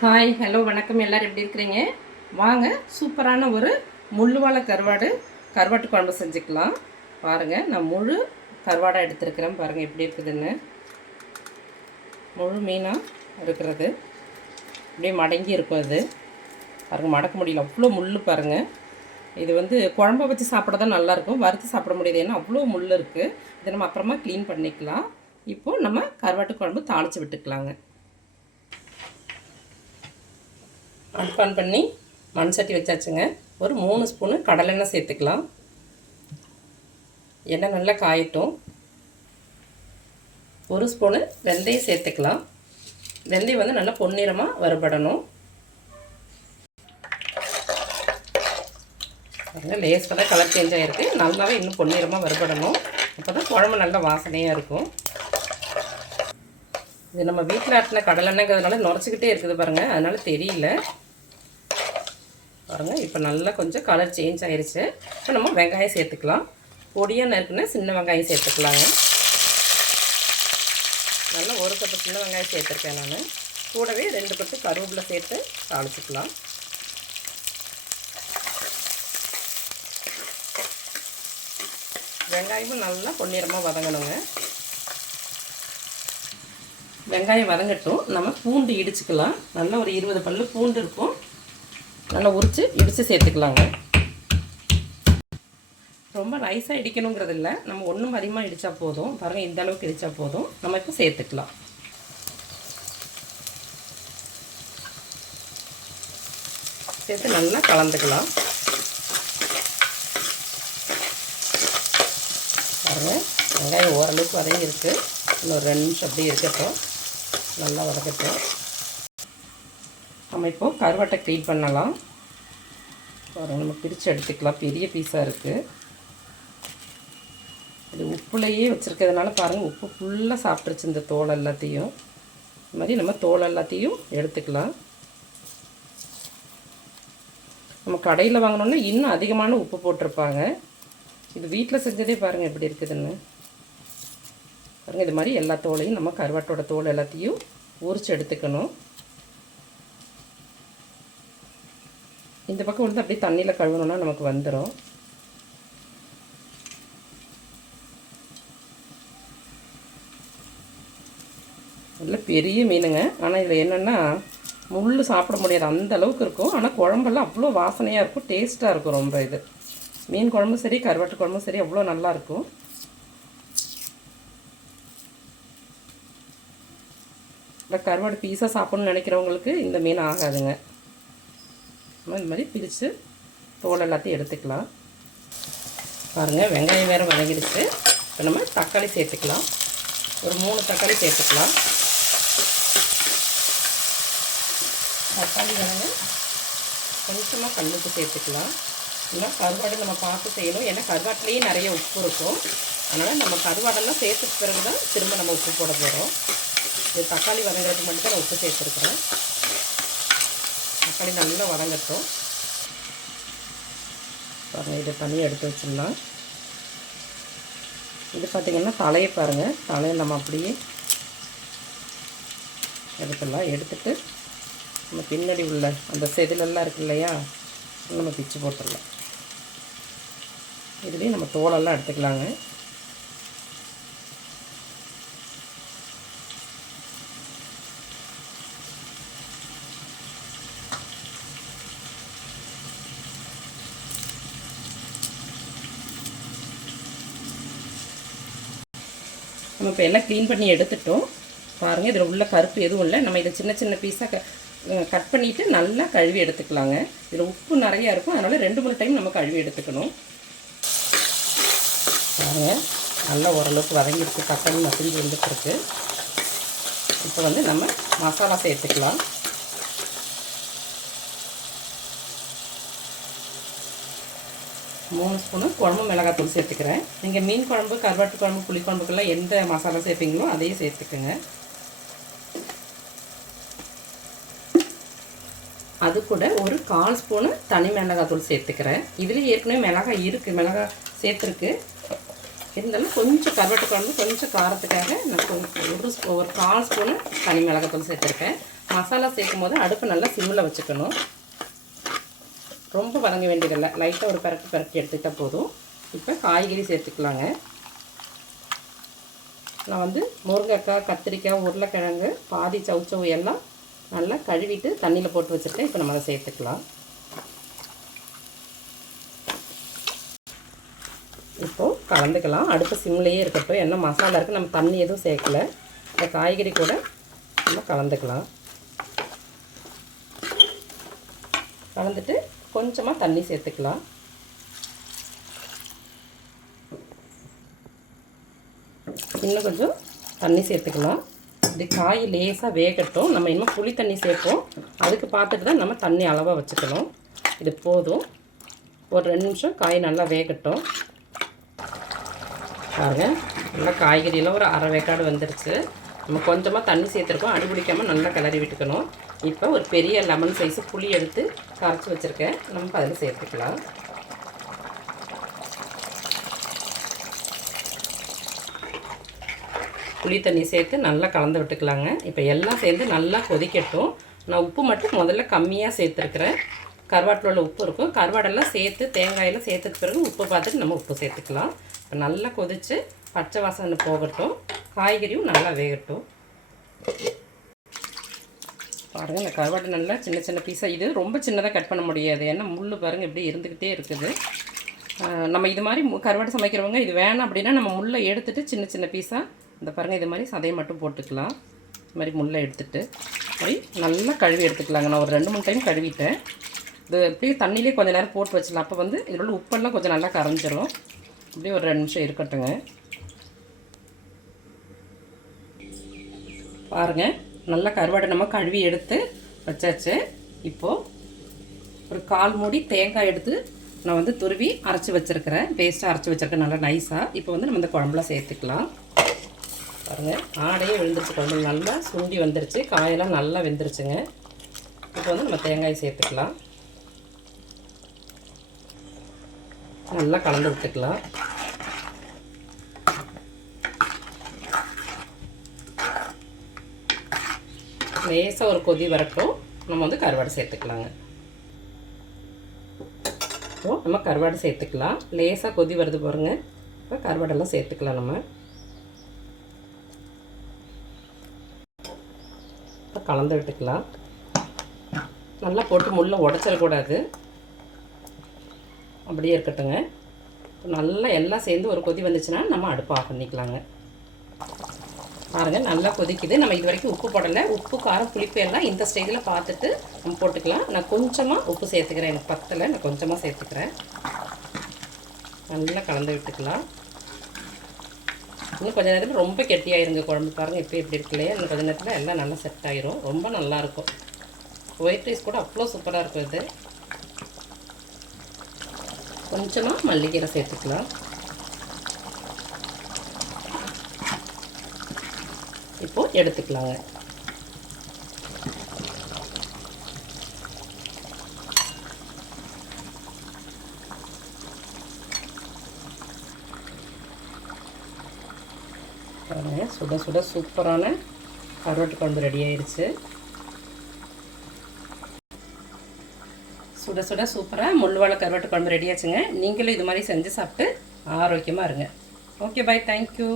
Hi hello வணக்கம். எல்லோரும் எப்படி இருக்கிறீங்க? வாங்க சூப்பரான ஒரு முள்ளுவாழை கருவாட்டு குழம்பு செஞ்சுக்கலாம். பாருங்கள், நான் முழு கருவாடாக எடுத்துருக்கிறேன். பாருங்கள் எப்படி இருக்குதுன்னு. முழு மீனாக இருக்கிறது அப்படியே மடங்கி இருக்கும். இது பாருங்கள், மடக்க முடியல, அவ்வளோ முள் பாருங்கள். இது குழம்பை வச்சு சாப்பிட தான் நல்லாயிருக்கும், வறுத்து சாப்பிட முடியாது, ஏன்னா அவ்வளோ முள் இருக்குது. இதை நம்ம அப்புறமா க்ளீன் பண்ணிக்கலாம். இப்போது நம்ம கருவாட்டு குழம்பு தாளித்து விட்டுக்கலாங்க. அடுப்பு ஆன் பண்ணி மண் சட்டி வச்சாச்சுங்க. ஒரு 3 ஸ்பூனு கடலெண்ணெய் சேர்த்துக்கலாம். எண்ணெய் நல்லா காயட்டும். 1 ஸ்பூனு வெந்தயம் சேர்த்துக்கலாம். வெந்தயம் நல்லா பொன்னிறமாக வறுபடணும். லேசாக தான் கலர் சேஞ்ச் ஆகிருக்கு. நல்லாவே இன்னும் பொன்னிறமாக வறுபடணும். அப்போ தான் குழம்பு நல்லா வாசனையாக இருக்கும். இது நம்ம வீட்டில் ஆட்டின கடலெண்ணெய்ங்கிறதுனால நுரைச்சிக்கிட்டே இருக்குது பாருங்கள், அதனால் தெரியல பாருங்கள். இப்போ நல்லா கொஞ்சம் கலர் சேஞ்ச் ஆகிடுச்சு. இப்போ நம்ம வெங்காயம் சேர்த்துக்கலாம். பொடியாக நறுக்குன்னா சின்ன வெங்காயம் சேர்த்துக்கலாங்க. நல்லா 1 கப்பு சின்ன வெங்காயம் சேர்த்துருக்கேன் நான். கூடவே 2 கப்பு கருவேப்பிலை சேர்த்து தாளிச்சிக்கலாம். வெங்காயமும் நல்லா பொன்னிறமாக வதங்கணுங்க. வெங்காயம் வதங்கட்டும். நம்ம பூண்டு இடிச்சுக்கலாம். நல்லா ஒரு 20 பல்லு பூண்டு இருக்கும். நல்லா இடித்து சேர்த்துக்கலாங்க. ரொம்ப நைஸாக இடிக்கணுங்கிறது இல்லை, நம்ம ஒன்றும் அதிகமாக இடித்தா போதும். பாருங்கள், இந்த அளவுக்கு இடித்தா போதும். நம்ம இப்போ சேர்த்துக்கலாம். சேர்த்து நல்லா கலந்துக்கலாம். பாருங்கள், வெங்காயம் ஓரளவுக்கு வதங்கி இருக்குது. இன்னும் 2 நிமிஷம் அப்படியே இருக்கட்டும், நல்லா வதக்கட்டும். நம்ம இப்போது கருவாட்டை க்ளீன் பண்ணலாம். பாருங்கள், நம்ம பிரித்து எடுத்துக்கலாம். பெரிய பீஸாக இருக்குது. இது உப்புலையே வச்சுருக்கிறதுனால பாருங்கள், உப்பு ஃபுல்லாக சாப்பிட்ருச்சு இந்த தோல் எல்லாத்தையும். இது மாதிரி நம்ம தோல் எல்லாத்தையும் எடுத்துக்கலாம். நம்ம கடையில் வாங்கினோன்னா இன்னும் அதிகமான உப்பு போட்டிருப்பாங்க. இது வீட்டில் செஞ்சதே பாருங்கள் எப்படி இருக்குதுன்னு. பாருங்கள், இது மாதிரி எல்லா தோலையும் நம்ம கருவாட்டோட தோல் எல்லாத்தையும் உரித்து எடுத்துக்கணும். இந்த பக்கம் அப்படியே தண்ணியில் கழுவணுன்னா நமக்கு வந்துடும். நல்ல பெரிய மீனுங்க. ஆனால் இதில் என்னென்னா முள் சாப்பிட முடியாது, அந்த அளவுக்கு இருக்கும். ஆனால் குழம்பெல்லாம் அவ்வளோ வாசனையாக இருக்கும், டேஸ்ட்டாக இருக்கும் ரொம்ப. இது மீன் குழம்பும் சரி, கருவாட்டு குழம்பும் சரி, அவ்வளோ நல்லாயிருக்கும். இல்லை கருவாடு பீஸாக சாப்பிட்ணுன்னு நினைக்கிறவங்களுக்கு இந்த மீன் ஆகாதுங்க. நம்ம இந்த மாதிரி பிரித்து தோல் எல்லாத்தையும் எடுத்துக்கலாம். பாருங்கள், வெங்காயம் வேறு வதங்கிடுச்சு. இப்போ நம்ம தக்காளி சேர்த்துக்கலாம். ஒரு 3 தக்காளி சேர்த்துக்கலாம். தக்காளி கொஞ்சமாக கல்லுப்பு சேர்த்துக்கலாம். இல்லை கருவாடு நம்ம பார்த்து செய்யணும், ஏன்னா கருவாட்டிலேயே நிறைய உப்பு இருக்கும். அதனால் நம்ம கருவாடெல்லாம் சேர்த்துக்கு பிறகு தான் திரும்ப நம்ம உப்பு போட போகிறோம். இது தக்காளி வதங்கிறதுக்கு மட்டும் நான் உப்பு சேர்த்துருக்குறேன். தக்காளி நல்லா வதங்கட்டும். பாருங்கள், இதை தனியாக எடுத்து வச்சிடலாம். இது பார்த்திங்கன்னா தலையை பாருங்கள், தலையை நம்ம அப்படியே எடுத்துடலாம். எடுத்துட்டு நம்ம பின்னாடி உள்ள அந்த செதிலெல்லாம் இருக்கு இல்லையா, நம்ம பிச்சு போட்டுடலாம். இதுலேயும் நம்ம தோலெல்லாம் எடுத்துக்கலாங்க. நம்ம இப்போ எல்லாம் க்ளீன் பண்ணி எடுத்துட்டோம். பாருங்கள், இதில் உள்ள கருப்பு எதுவும் இல்லை. நம்ம இதை சின்ன சின்ன பீஸாக கட் பண்ணிவிட்டு நல்லா கழுவி எடுத்துக்கலாங்க. இதில் உப்பு நிறையா இருக்கும், அதனால் 2-3 டைம் நம்ம கழுவி எடுத்துக்கணும். பாருங்கள், நல்லா ஓரளவுக்கு வதங்கிருக்கு, தக்காளி மசிஞ்சு வந்துட்டுருக்கு. இப்போ நம்ம மசாலா சேர்த்துக்கலாம். 3 ஸ்பூனு குழம்பு மிளகாத்தூள் சேர்த்துக்கிறேன். நீங்கள் மீன் குழம்பு, கருவாட்டு குழம்பு, புளிக்குழம்புக்கெல்லாம் எந்த மசாலா சேர்ப்பீங்களோ அதையே சேர்த்துக்குங்க. அது கூட ஒரு 1/4 ஸ்பூனு தனி மிளகாத்தூள் சேர்த்துக்கிறேன். இதுலேயும் ஏற்கனவே மிளகாய் இருக்குது, மிளகாய் சேர்த்துருக்கு. இருந்தாலும் கொஞ்சம் கருவாட்டு குழம்பு கொஞ்சம் காரத்துக்காக நான் ஒரு 1/4 ஸ்பூனு தனி மிளகாத்தூள் சேர்த்துருக்கேன். மசாலா சேர்க்கும் போது அடுப்பை நல்லா சிம்மில் வச்சுக்கணும். ரொம்ப வதங்க வேண்டியதில்லை, லைட்டாக ஒரு பரட்டி எடுத்துக்கிட்டால் போதும். இப்போ காய்கறி சேர்த்துக்கலாங்க. நான் வந்து முருங்கைக்காய், கத்திரிக்காய், உருளைக்கிழங்கு, பாதி சவுச்சவு எல்லாம் நல்லா கழுவிட்டு தண்ணியில் போட்டு வச்சுருக்கேன். இப்போ நம்ம அதை சேர்த்துக்கலாம். இப்போது கலந்துக்கலாம். அடுப்பு சிம்லேயே இருக்கட்டும், என்ன மசாலா இருக்குது, நம்ம தண்ணி எதுவும் சேர்க்கலை. இந்த காய்கறி கூட நம்ம கலந்துக்கலாம். கலந்துட்டு கொஞ்சமாக தண்ணி சேர்த்துக்கலாம். இன்னும் கொஞ்சம் தண்ணி சேர்த்துக்கலாம். இது காய் லேசாக வேகட்டும். நம்ம இன்னும் புளி தண்ணி சேர்ப்போம், அதுக்கு பார்த்துட்டு தான் நம்ம தண்ணி அளவாக வச்சுக்கணும். இது போதும். ஒரு 2 நிமிஷம் காய் நல்லா வேகட்டும். பாருங்கள், நல்லா காய்கறியெல்லாம் ஒரு அரை வேக்காடு வந்துருச்சு. நம்ம கொஞ்சமாக தண்ணி சேர்த்துருக்கோம், அடிபிடிக்காமல் நல்லா கிளறி விட்டுக்கணும். இப்போ ஒரு பெரிய லெமன் சைஸு புளி எடுத்து கரைச்சி வச்சுருக்கேன், நம்ம அதில் சேர்த்துக்கலாம். புளி தண்ணி சேர்த்து நல்லா கலந்து விட்டுக்கலாங்க. இப்போ எல்லாம் சேர்ந்து நல்லா கொதிக்கட்டும். நான் உப்பு மட்டும் முதல்ல கம்மியாக சேர்த்துருக்குறேன். கருவாட்டில் உள்ள உப்பு இருக்கும், கருவாடெல்லாம் சேர்த்து தேங்காயெல்லாம் சேர்த்துக்கு பிறகு உப்பு பார்த்துட்டு நம்ம உப்பு சேர்த்துக்கலாம். இப்போ நல்லா கொதித்து பச்சை வாசனை போகட்டும், காய்கறியும் நல்லா வேகட்டும். பாருங்கள், இந்த கருவாடு நல்லா சின்ன சின்ன பீஸாக, இது ரொம்ப சின்னதாக கட் பண்ண முடியாது, ஏன்னா முள் பாருங்கள் இப்படி இருந்துக்கிட்டே இருக்குது. நம்ம இது மாதிரி கருவாடு சமைக்கிறவங்க இது வேணாம் அப்படின்னா நம்ம முள்ளை எடுத்துகிட்டு சின்ன சின்ன பீஸாக இந்த பாருங்கள் இது மாதிரி சதையை மட்டும் போட்டுக்கலாம். இது மாதிரி முள்ளை எடுத்துகிட்டு மாதிரி நல்லா கழுவி எடுத்துக்கலாங்க. நான் ஒரு 2-3 டைம் கழுவிட்டேன். இது இப்படியே தண்ணியிலே கொஞ்சம் நேரம் போட்டு வச்சிடலாம். அப்போ வந்து இதில் உள்ள உப்பெல்லாம் கொஞ்சம் நல்லா கரைஞ்சிரும். இப்படியே ஒரு 2 நிமிஷம் இருக்கட்டுங்க. பாருங்கள், நல்லா கருவாடை நம்ம கழுவி எடுத்து வச்சாச்சு. இப்போது ஒரு 1/4 மூடி தேங்காய் எடுத்து நான் வந்து துருவி அரைச்சி வச்சுருக்கிறேன், பேஸ்ட்டாக அரைச்சி வச்சுருக்கேன் நல்லா நைஸாக. இப்போ வந்து நம்ம இந்த குழம்புல சேர்த்துக்கலாம். பாருங்கள், ஆடையே விழுந்துருச்சு, குழம்பு நல்லா சுண்டி வந்துருச்சு, காயெல்லாம் நல்லா வெந்துருச்சுங்க. இப்போ வந்து நம்ம தேங்காய் சேர்த்துக்கலாம், நல்லா கலந்து விட்டுக்கலாம். லேசாக ஒரு கொதி வரட்டும், நம்ம வந்து கருவாடு சேர்த்துக்கலாங்க. இப்போ நம்ம கருவாடு சேர்த்துக்கலாம். லேசாக கொதி வருது பாருங்கள். இப்போ கருவாடெல்லாம் சேர்த்துக்கலாம். நம்ம இப்போ கலந்து விட்டுக்கலாம். நல்லா போட்டு முள்ளை உடச்சிடக்கூடாது, அப்படியே இருக்கட்டுங்க. நல்லா எல்லாம் சேர்ந்து ஒரு கொதி வந்துச்சுன்னா நம்ம அடுப்பு ஆஃப் பண்ணிக்கலாங்க. பாருங்கள், நல்லா கொதிக்குது. நம்ம இது வரைக்கும் உப்பு போடலை. உப்பு, காரம், புளிப்பு எல்லாம் இந்த ஸ்டேஜில் பார்த்துட்டு நம்ம போட்டுக்கலாம். நான் கொஞ்சமாக உப்பு சேர்த்துக்கிறேன், எனக்கு பத்தலை, நான் கொஞ்சமாக சேர்த்துக்கிறேன். நல்லா கலந்து விட்டுக்கலாம். இன்னும் கொஞ்சம் நேரத்தில் ரொம்ப கெட்டியாயிருங்க குழம்பு. பாருங்கள், இப்போ எப்படி இருக்கு இல்லையா? இன்னும் கொஞ்சம் நேரத்தில் எல்லாம் நல்லா செட் ஆகிரும். ரொம்ப நல்லாயிருக்கும். ஒயிட் ரைஸ் கூட அவ்வளோ சூப்பராக இருக்கும் இது. கொஞ்சமாக மல்லிக்கீரை சேர்த்துக்கலாம். இப்போது எடுத்துக்கலாங்க. பாருங்கள், சுட சுட சூப்பரான கருவாட்டு குழம்பு ரெடி ஆயிடுச்சு. சுட சுட சூப்பராக முள்ளுவாழை கருவாட்டு குழம்பு ரெடி ஆச்சுங்க. நீங்களும் இது மாதிரி செஞ்சு சாப்பிட்டு ஆரோக்கியமாக இருங்க. ஓகே, பாய், தேங்க்யூ.